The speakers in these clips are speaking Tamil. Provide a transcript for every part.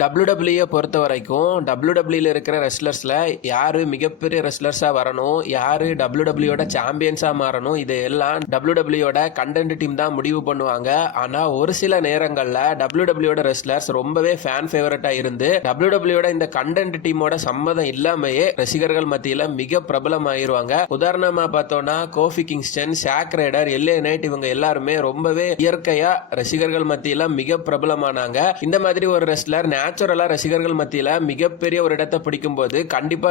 டபிள்யூடபிள்யூ பொறுத்த வரைக்கும் டபிள்யூடபிள்யூவில் இருக்கிற ரெஸ்லர்ஸில் யார் மிகப்பெரிய ரெஸ்லர்ஸாக வரணும் யார் டபிள்யூடபிள்யூட சாம்பியன்ஸாக மாறணும் இது எல்லாம் டபிள்யூடபிள்யூட கண்டென்ட் டீம் தான் முடிவு பண்ணுவாங்க. ஆனால் ஒரு சில நேரங்களில் டபிள்யூடபிள்யூட ரெஸ்லர்ஸ் ரொம்பவே ஃபேன் ஃபேவரட்டாக இருந்து டபிள்யூடபிள்யூட இந்த கண்டென்ட் டீமோட சம்மதம் இல்லாமையே ரசிகர்கள் மத்தியில் மிக பிரபலமாயிருவாங்க. உதாரணமாக பார்த்தோன்னா Kofi Kingston Zack Ryder LA Knight இவங்க எல்லாருமே ரொம்பவே இயற்கையாக ரசிகர்கள் மத்தியில் மிக பிரபலமானாங்க. இந்த மாதிரி ஒரு ரெஸ்லர் நேச்சுரலாக ரசிகர்கள் மத்தியில் மிகப்பெரிய ஒரு இடத்தை பிடிக்கும் போது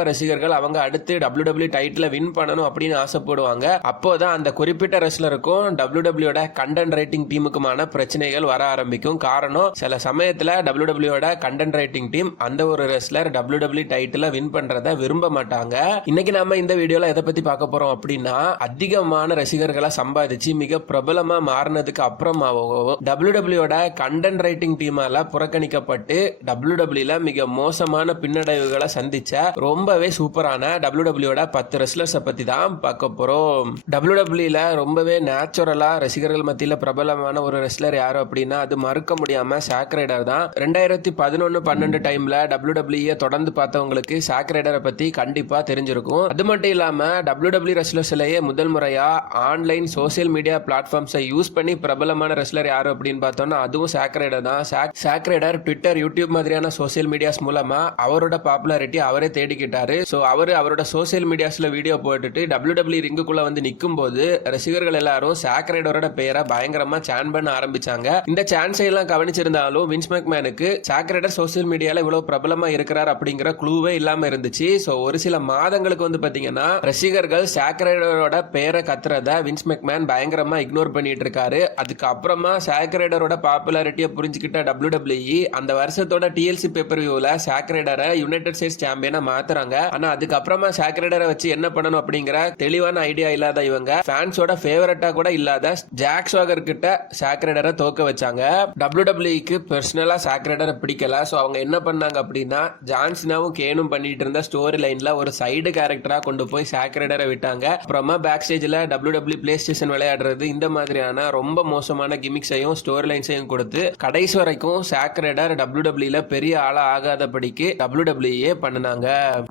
ரசிகர்கள் அவங்க அடுத்து டபிள்யூ டபிள்யூ டைட்டில் வின் பண்ணணும் அப்படின்னு ஆசைப்படுவாங்க. அப்போதான் அந்த குறிப்பிட்ட ரெஸ்லருக்கும் டபிள்யூ டபிள்யூட கண்டென்ட் ரைட்டிங் டீமுக்குமான பிரச்சனைகள் வர ஆரம்பிக்கும். காரணம் சில சமயத்தில் டபிள்யூ டபிள்யூட கண்டென்ட் ரைட்டிங் டீம் அந்த ஒரு wrestler W W title win பண்ணுறத விரும்ப மாட்டாங்க. இன்னைக்கு நாம இந்த வீடியோவில் எதை பற்றி பார்க்க போகிறோம் அப்படின்னா அதிகமான ரசிகர்களை சம்பாதிச்சு மிக பிரபலமாக மாறினதுக்கு அப்புறமாகவும் டபிள்யூ டபிள்யூட கண்டென்ட் ரைட்டிங் டீமால புறக்கணிக்கப்பட்டு டபிள்யூ டபிள்யூல மிக மோசமான பின்னடைவுகளை சந்திச்ச ரொம்பவே சூப்பரான டபிள்யூ டபிள்யூட பத்து ரெஸ்லர்ஸை பத்தி தான் பார்க்க போறோம். டபிள்யூ டபிள்யூல ரொம்பவே நேச்சுரலா ரசிகர்கள் மத்தியில பிரபலமான ஒரு ரெஸ்லர் யாரு அப்படின்னா அது மறுக்க முடியாம சாக்ரைடர் தான். ரெண்டாயிரத்தி பதினொன்னு பன்னெண்டு டைம்ல டபிள்யூ டபிள்யூ தொடர்ந்து பார்த்தவங்களுக்கு சாக்ரைடரை பத்தி கண்டிப்பா தெரிஞ்சிருக்கும். அது மட்டும் இல்லாம டபிள்யூ டபிள்யூ ரெஸ்லர்ஸ்லயே முதல் முறையா ஆன்லைன் சோசியல் மீடியா பிளாட்ஃபார்ம்ஸை யூஸ் பண்ணி பிரபலமான ரெஸ்லர் யாரு அப்படின்னு பார்த்தோம்னா அதுவும் சாக்ரைடர் தான். சாக்ரைடர் ட்விட்டர் யூடியூப் மாதிரியான சோசியல் மீடியாஸ் மூலமா அவரோட பாப்புலாரிட்டி அவரே தேடிக்கிட்டாரு. ஸோ அவர் அவரோட சோசியல் மீடியாஸ்ல வீடியோ போட்டுட்டு டபிள்யூ டபிள்யூ ரிங்குக்குள்ள வந்து நிற்கும் போது ரசிகர்கள் எல்லாரும் சாக்ரைடரோட பெயரை பயங்கரமா சான் பண்ண ஆரம்பிச்சாங்க. இந்த சான்ஸை எல்லாம் கவனிச்சிருந்தாலும் வின்ஸ் மேக்மேனுக்கு சாக்ரேடர் சோசியல் மீடியால இவ்வளவு பிரபலமா இருக்கிறார் அப்படிங்கிற க்ளூவே இல்லாம இருந்துச்சு. ஸோ ஒரு சில மாதங்களுக்கு வந்து பாத்தீங்கன்னா ரசிகர்கள் சாக்ரேடரோட பெயரை கத்துறத வின்ஸ் மெக்மேன் பயங்கரமா இக்னோர் பண்ணிட்டு இருக்காரு. அதுக்கப்புறமா சாக்ரைடரோட பாப்புலாரிட்டியை புரிஞ்சுக்கிட்ட டபிள்யூ டபிள்யூஇ அந்த வருஷத்தோட டிஎல்சி பேப்பர் வியூவில் சாக்ரைடரை யுனைடெட் ஸ்டேட்ஸ் சாம்பியனை மாத்துறாங்க. ஆனா அதுக்கப்புறமா சாக்ரைடரை வச்சு என்ன பண்ணணும் அப்படிங்கிற தெளிவான ஐடியா இல்லாத இவங்க ஃபேன்ஸோட ஃபேவரட்டா கூட இல்லாத ஜாக் ஸ்வாகர் கிட்ட சாக்ரேடரை தோக்க வச்சாங்க. டபிள்யூ டபிள்யூக்கு பர்சனலா சாக்ரேடரை பிடிக்கல. ஸோ அவங்க என்ன பண்ணாங்க அப்படின்னா ஜான்சினாவும் கேனும் பண்ணிட்டு இருந்த ஸ்டோரி லைன்ல ஒரு சைடு கேரக்டரா கொண்டு போய் சாக்ரேடரை விட்டாங்க. அப்புறமா பேக் ஸ்டேஜில் டபிள்யூ டபிள்யூ பிளே ஸ்டேஷன் விளையாடுறது இந்த மாதிரியான ரொம்ப மோசமான கிமிக்ஸையும் ஸ்டோரி லைன்ஸையும் கொடுத்து கடைசி வரைக்கும் சாக்ரேடர் டபிள்யூ டபிள்யூல பெரிய ஆளா ஆகாதபடிக்கு டபிள்யூ டபிள்யூஏ பண்ணினாங்க.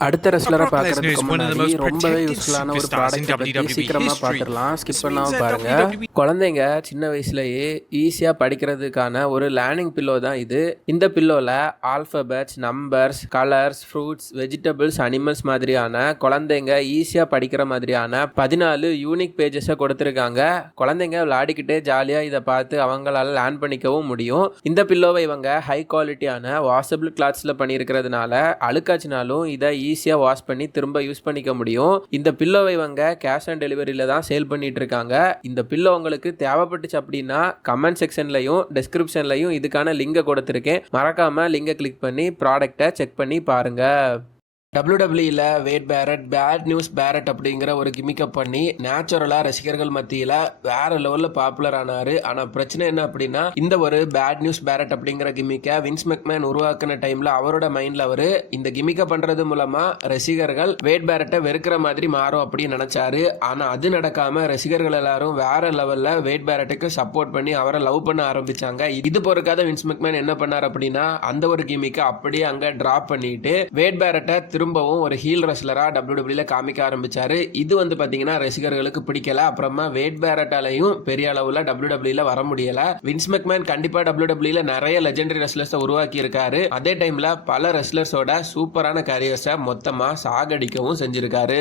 அடுத்த ரெஸ்லரை பார்க்கறதுக்கு முன்னாடி ரொம்பவே யூஸ்ஃபுல்லான ஒரு ப்ராடக்ட் பத்தி சீக்கிரமா பார்த்துடலாம் ஸ்கிப் பண்ணாம பாருங்க. குழந்தைங்க சின்ன வயசுலயே ஈஸியா படிக்கிறதுக்கான ஒரு லேர்னிங் பில்லோ தான் இது. இந்த பில்லோல alphabets numbers colours fruits vegetables animals மாதிரியான குழந்தைங்க ஈஸியா படிக்கிற மாதிரியான பதினாலு யூனிக் பேஜஸை கொடுத்துருக்காங்க. குழந்தைங்க விளையாடிக்கிட்டே ஜாலியா இதை பார்த்து அவங்களால லேர்ன் பண்ணிக்கவும் முடியும். இந்த பில்லோவை இவங்க ஹை குவாலிட்டியான வாஷபிள் கிளாத்ஸில் பண்ணியிருக்கிறதுனால அழுக்காச்சினாலும் இதை ஈஸியாக வாஷ் பண்ணி திரும்ப யூஸ் பண்ணிக்க முடியும். இந்த பில்லோவை இவங்க கேஷ் ஆன் டெலிவரியில் தான் சேல் பண்ணிட்டு இருக்காங்க இந்த பில்லோ உங்களுக்கு தேவைப்பட்டுச்சு அப்படின்னா கமெண்ட் செக்ஷன்லையும் டிஸ்கிரிப்ஷன்லையும் இதுக்கான லிங்கை கொடுத்துருக்கேன். மறக்காமல் லிங்கை கிளிக் பண்ணி ப்ராடக்டை செக் பண்ணி பாருங்கள் டபிள்யூடபிள்யூல Wade Barrett bad news Barrett அப்படிங்கிற ஒரு கிமிக்கப் பண்ணி நேச்சுரலா ரசிகர்கள் மத்தியில வேற லெவல்ல பாப்புலர் ஆனாரு. ஆனா பிரச்சனை என்ன அப்படின்னா இந்த ஒரு பேட் நியூஸ் பேரட் அப்படிங்கிற கிமிக்கை வின்ஸ் மெக்மேன் உருவாக்குன டைம்ல அவரோட மைண்ட்ல அவரு இந்த கிமிக்கை பண்றது மூலமா ரசிகர்கள் வேட் பேரட்டை வெறுக்கிற மாதிரி மாறும் அப்படின்னு நினைச்சாரு. ஆனா அது நடக்காம ரசிகர்கள் எல்லாரும் வேற லெவல்ல வேட் பேரட்டுக்கு சப்போர்ட் பண்ணி அவரை லவ் பண்ண ஆரம்பிச்சாங்க. இது பொறுக்காத வின்ஸ் மெக்மேன் என்ன பண்ணார் அப்படின்னா அந்த ஒரு கிமிக்கை அப்படியே அங்க டிராப் பண்ணிட்டு வேட் பேரட்டை திரும்பவும் ஒரு ஹீல் ரெஸ்லராக டபிள்யூடபிள்யூல காமிக்க ஆரம்பித்தார் இது வந்து பார்த்தீங்கன்னா ரசிகர்களுக்கு பிடிக்கல. அப்புறமா வேட் பேரட்டாலையும் பெரிய அளவில் டபிள்யூடபிள்யூல வர முடியல. வின்ஸ் மெக்மேன் கண்டிப்பாக டபிள்யூடபிள்யூல நிறைய லெஜெண்டரி ரெஸ்லர்ஸை உருவாக்கி இருக்காரு அதே டைம்ல பல ரெஸ்லர்ஸோட சூப்பரான கேரியர்ஸை மொத்தமாக சாகடிக்கவும் செஞ்சிருக்காரு.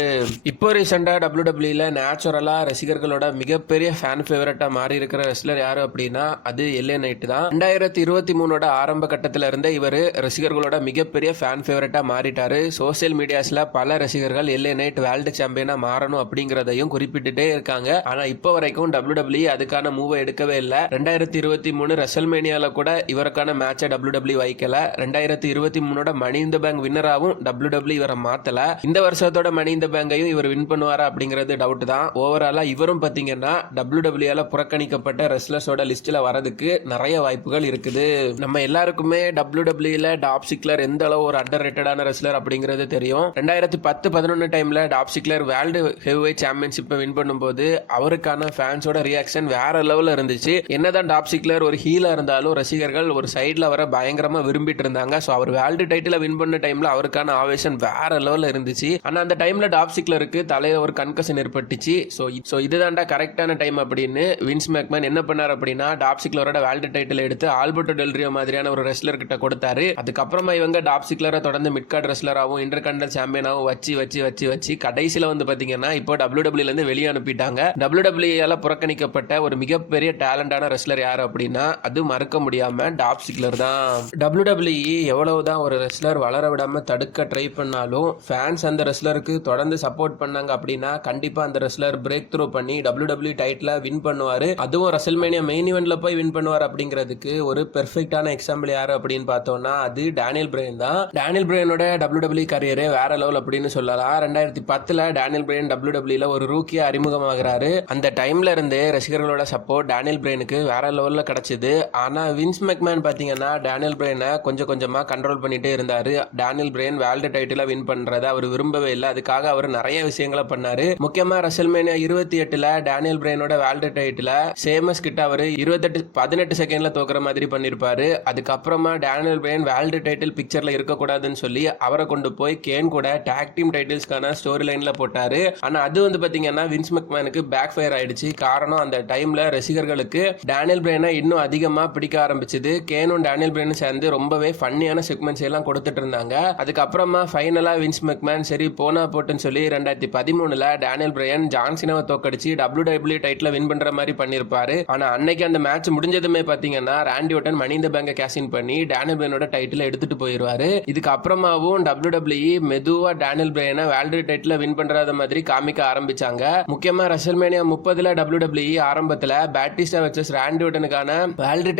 இப்போ ரீசெண்டாக டபிள்யூடபிள்யூல நேச்சுரலாக ரசிகர்களோட மிகப்பெரிய ஃபேன் ஃபேவரட்டாக மாறி இருக்கிற ரெஸ்லர் யார் அப்படின்னா அது எல்ஏ நைட்டு தான். ரெண்டாயிரத்தி இருபத்தி மூணோட ஆரம்ப கட்டத்தில் இருந்தே இவர் ரசிகர்களோட மிகப்பெரிய ஃபேன் ஃபேவரட்டாக மாறிட்டாரு. சோசியல் மீடியாஸ்ல பல ரசிகர்கள் எல்ஏ நைட் வேர்ல்டு சாம்பியனா மாறணும் அப்படிங்கறதையும் குறிப்பிட்டுட்டே இருக்காங்க. ஆனா இப்போ வரைக்கும் டபிள்யூ டபிள்யூ அதுக்கான மூவை எடுக்கவே இல்லை. ரெண்டாயிரத்தி இருபத்தி மூணு ரெசல்மேனியால கூட இவருக்கான மேட்சை டபிள்யூ டபிள்யூ வைக்கல. ரெண்டாயிரத்தி இருபத்தி மூணோட மணி இந்த பேங்க் வின்னராகவும் டபிள்யூ டபிள்யூ இவரை மாத்தல. இந்த வருஷத்தோட மணி இந்த பேங்கையும் இவர் வின் பண்ணுவாரா அப்படிங்கிறது டவுட் தான். ஓவராலா இவரும் பாத்தீங்கன்னா டபிள்யூ டபிள்யூல புறக்கணிக்கப்பட்ட ரெஸ்லர்ஸோட லிஸ்ட்ல வரதுக்கு நிறைய வாய்ப்புகள் இருக்குது. நம்ம எல்லாருக்குமே டபிள்யூ டபிள்யூல டாப் சிக்லர் எந்த அளவு ஒரு அண்டர் ரேட்டடான ரெஸ்லர் அப்படிங்கிறது அப்படின்றது தெரியும். ரெண்டாயிரத்தி பத்து பதினொன்று டைம்ல டாப் சிக்லர் வேர்ல்டு ஹெவ்வே சாம்பியன்ஷிப்பை வின் பண்ணும்போது அவருக்கான ஃபேன்ஸோட ரியாக்ஷன் வேற லெவலில் இருந்துச்சு. என்னதான் டாப் சிக்லர் ஒரு ஹீலாக இருந்தாலும் ரசிகர்கள் ஒரு சைடில் வர பயங்கரமா விரும்பிட்டு இருந்தாங்க. ஸோ அவர் வேர்ல்டு டைட்டில் வின் பண்ண டைம்ல அவருக்கான ஆவேசம் வேற லெவலில் இருந்துச்சு. ஆனால் அந்த டைம்ல டாப் சிக்லருக்கு தலையில ஒரு கன்கஷன் ஏற்பட்டுச்சு. ஸோ ஸோ இதுதான்டா கரெக்டான டைம் அப்படின்னு வின்ஸ் மேக்மேன் என்ன பண்ணார் அப்படின்னா டாப் சிக்லரோட வேர்ல்டு டைட்டில் எடுத்து ஆல்பர்டோ டெல்ரியோ மாதிரியான ஒரு ரெஸ்லர் கிட்ட கொடுத்தாரு. அதுக்கப்புறமா இவங்க டாப் சிக்லரை தொடர்ந்து மிட்கார்ட் ரெஸ்லராகவும் இன்டர் கண்டல் சாம்பியனாகவும் வச்சு வச்சு வச்சு வச்சு கடைசியில் வந்து பார்த்தீங்கன்னா இப்போ டபிள்யூ இருந்து வெளியே அனுப்பிட்டாங்க. டபிள்யூ டபிள்யூஆல புறக்கணிக்கப்பட்ட ஒரு மிகப்பெரிய டேலண்டான ரெஸ்லர் யார் அப்படின்னா அது மறுக்க முடியாமல் டாப் சிக்லர் தான். டபிள்யூ டபிள்யூஇ எவ்வளவுதான் ஒரு ரெஸ்லர் வளர விடாமல் தடுக்க ட்ரை பண்ணாலும் ஃபேன்ஸ் அந்த ரெஸ்லருக்கு தொடர்ந்து சப்போர்ட் பண்ணாங்க அப்படின்னா கண்டிப்பாக அந்த ரெஸ்லர் பிரேக் த்ரூ பண்ணி டபிள்யூ டபிள்யூ டைட்டில் வின் பண்ணுவார். அதுவும் ரசல்மேனியா மெயின் இவெண்ட்ல போய் வின் பண்ணுவார் அப்படிங்கிறதுக்கு ஒரு பெர்ஃபெக்டான எக்ஸாம்பிள் யார் அப்படின்னு பார்த்தோம்னா அது டேனியல் பிரேன் தான். டேனியல் பிரேனோட டபிள்யூ டபிள்யூ கரியரே வேற லெவல் அப்படின்னு சொல்லலாம். ரெண்டாயிரத்தி பத்துல டேனியல் பிரேன் டபிள்யூ டபிள்யூல ஒரு ரூக்கியா அறிமுகமாகிறாரு. அந்த டைம்ல இருந்து ரசிகர்களோட சப்போர்ட் டேனியல் பிரைனுக்கு வேற லெவல்ல கிடைச்சது. ஆனா வின்ஸ் மெக்மேன் பாத்தீங்கன்னா டேனியல் பிரேனை கொஞ்சம் கொஞ்சமா கண்ட்ரோல் பண்ணிட்டே இருந்தாரு. டேனியல் பிரேன் வேர்ல்டு டைட்டிலாக வின் பண்றதை அவர் விரும்பவே இல்லை. அதுக்காக அவர் நிறைய விஷயங்களை பண்ணாரு. முக்கியமா ரசல்மேனியா இருபத்தி எட்டுல டேனியல் பிரைனோட வேர்ல்டு டைட்டில சேமஸ் கிட்ட அவர் இருபத்தெட்டு பதினெட்டு செகண்ட்ல தோக்குற மாதிரி பண்ணிருப்பாரு. அதுக்கப்புறமா டேனியல் பிரேன் வேர்ல்டு டைட்டில் பிக்சர்ல இருக்கக்கூடாதுன்னு சொல்லி அவரை கொண்டு போய் கேன் கூட டேக் டீம் டைட்டில்ஸ்க்கான ஸ்டோரி லைன்ல போட்டாரு. ஆனா அது வந்து பாத்தீங்கன்னா வின்ஸ் மக்மேனுக்கு பேக் ஃபயர் ஆயிடுச்சு. காரணம் அந்த டைம்ல ரசிகர்களுக்கு டேனியல் பிரைனை இன்னும் அதிகமா பிடிக்க ஆரம்பிச்சது. கேனும் டேனியல் பிரைனும் சேர்ந்து ரொம்பவே ஃபன்னியான செக்மெண்ட்ஸ் எல்லாம் கொடுத்துட்டு இருந்தாங்க. அதுக்கப்புறமா ஃபைனலா வின்ஸ் மெக்மேன் சரி போனா போட்டுன்னு சொல்லி ரெண்டாயிரத்தி பதிமூணுல டேனியல் பிரையன் ஜான்சினாவை தோக்கடிச்சு டபிள்யூ டபிள்யூ டைட்டில் வின் பண்ற மாதிரி பண்ணிருப்பாரு ஆனா அன்னைக்கு அந்த மேட்ச் முடிஞ்சதுமே பாத்தீங்கன்னா ராண்டி ஓட்டன் மணிந்த பேங்க கேஷின் பண்ணி டேனியல் பிரைனோட டைட்டில் எடுத்துட்டு போயிருவாரு. இதுக்கு அப்புறமாவும் டபிள்யூ டபிள்யூ மெதுவா டேனியல் பிரையனை வேல்டரி டைட்டில் வின் பண்றாத மாதிரி காமிக்க ஆரம்பிச்சாங்க. முக்கியமா ரசல்மேனியா முப்பதுல டபிள்யூ டபிள்யூ ஆரம்பத்துல பேட்டிஸ்டா வச்சஸ் ராண்டி ஓட்டனுக்கான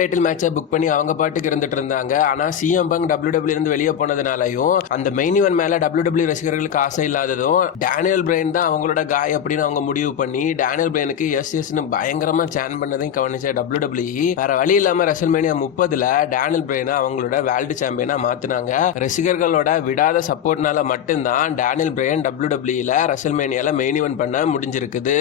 டைட்டில் மேட்சை புக் பண்ணி அவங்க பாட்டுக்கு இருந்துட்டு இருந்தாங்க. ஆனா சிஎம் பங்க் டபிள்யூ டபிள்யூ இருந்து வெளியே போனதுனாலையும் அந்த மெயின் இவன் மேல டபிள்யூ டபிள்யூ ரசிகர்களுக்கு ஆசை இல்லாததும் டேனியல் பிரைன் தான் அவங்களோட காய் அப்படின்னு அவங்க முடிவு பண்ணி டேனியல் பிரைனுக்கு எஸ் எஸ்னு பயங்கரமா சேன் பண்ணதையும் கவனிச்ச டபிள்யூ டபிள்யூ வேற வழி இல்லாம ரசல்மேனியா முப்பதுல டேனியல் பிரைனை அவங்களோட வேர்ல்டு சாம்பியனா மாத்தினாங்க. ரசிகர்களோட விடாத சப்போர்ட்னால மட்டும்தான் டேனியல் பிரையன் டபிள்யூ டபிள்யூல ரசல்மேனியால மெயின் இவன் பண்ண முடிஞ்சிருக்குது.